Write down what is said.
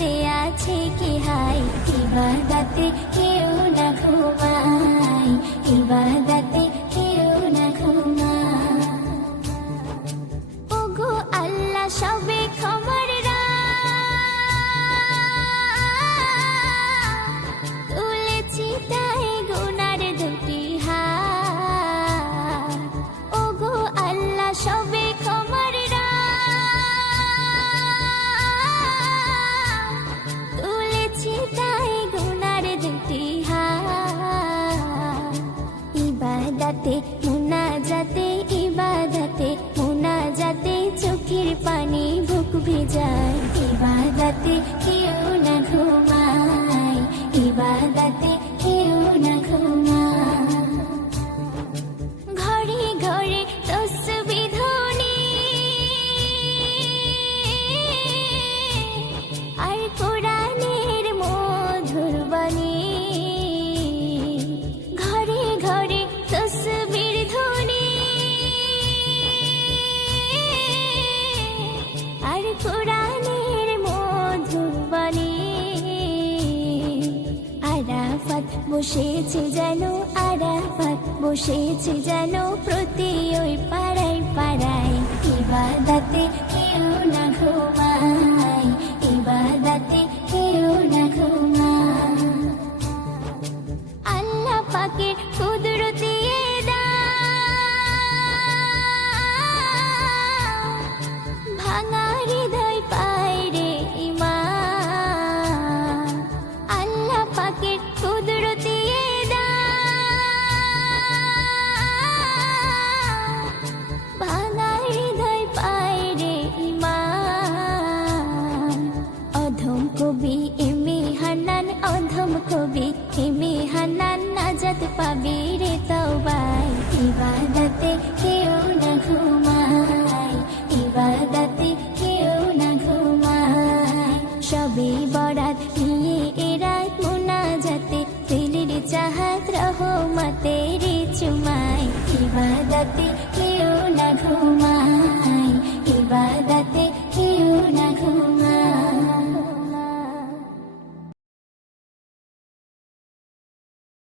ইবাদতে আছে কি হাই, ইবাদতে কেউ না ঘুমায়, ইবাদতে কেউ না ঘুমায়। ওগো আল্লাহ সবে ক্ষমার তুলেছি তাই গুনার দুটি হাত। ওগো আল্লাহ সবে ক্ষমার তুলেছি তাই গুনার দুটি হাত। ইবাদতে মুনাজাতে, ইবাদতে মুনাজাতে চোখের পানি বুক ভিজায়, ইবাদতে কেউ না ঘুমায়, ইবাদতে কেউ না ঘুমায়। ঘরে ঘরে তসবিহ ধ্বনি আর কোরআনের মধুর বাণী, ঘরে ঘরে তসবির ধ্বনি আর কোরআনের মধুর বাণী। আরাফাত বসেছে যেন, আরাফাত বসেছে যেন প্রতি ওই পাড়ায় পাড়ায়, ইবাদতে কেউ না ঘুমায়, ইবাদতে কেউ না ঘুমায়। আল্লাহ পাকের কুদরতি ভাঙা হৃদয় পায় রে ঈমান, আল্লাহ পাকের কুদরতি ভাঙা হৃদয় পায় রে ঈমান। অধম কবি এমে হান্নান, অধম কবি এমে হান্নান নাজাত পাবি রে তওবায়, ইবাদতে কেউ না ঘুমায়, ইবাদতে কেউ না ঘুমায়। সবে বরাত নিয়ে এরাত মুনাজাতে দিলের চাহাত রহমতের চুমায়, ইবাদতে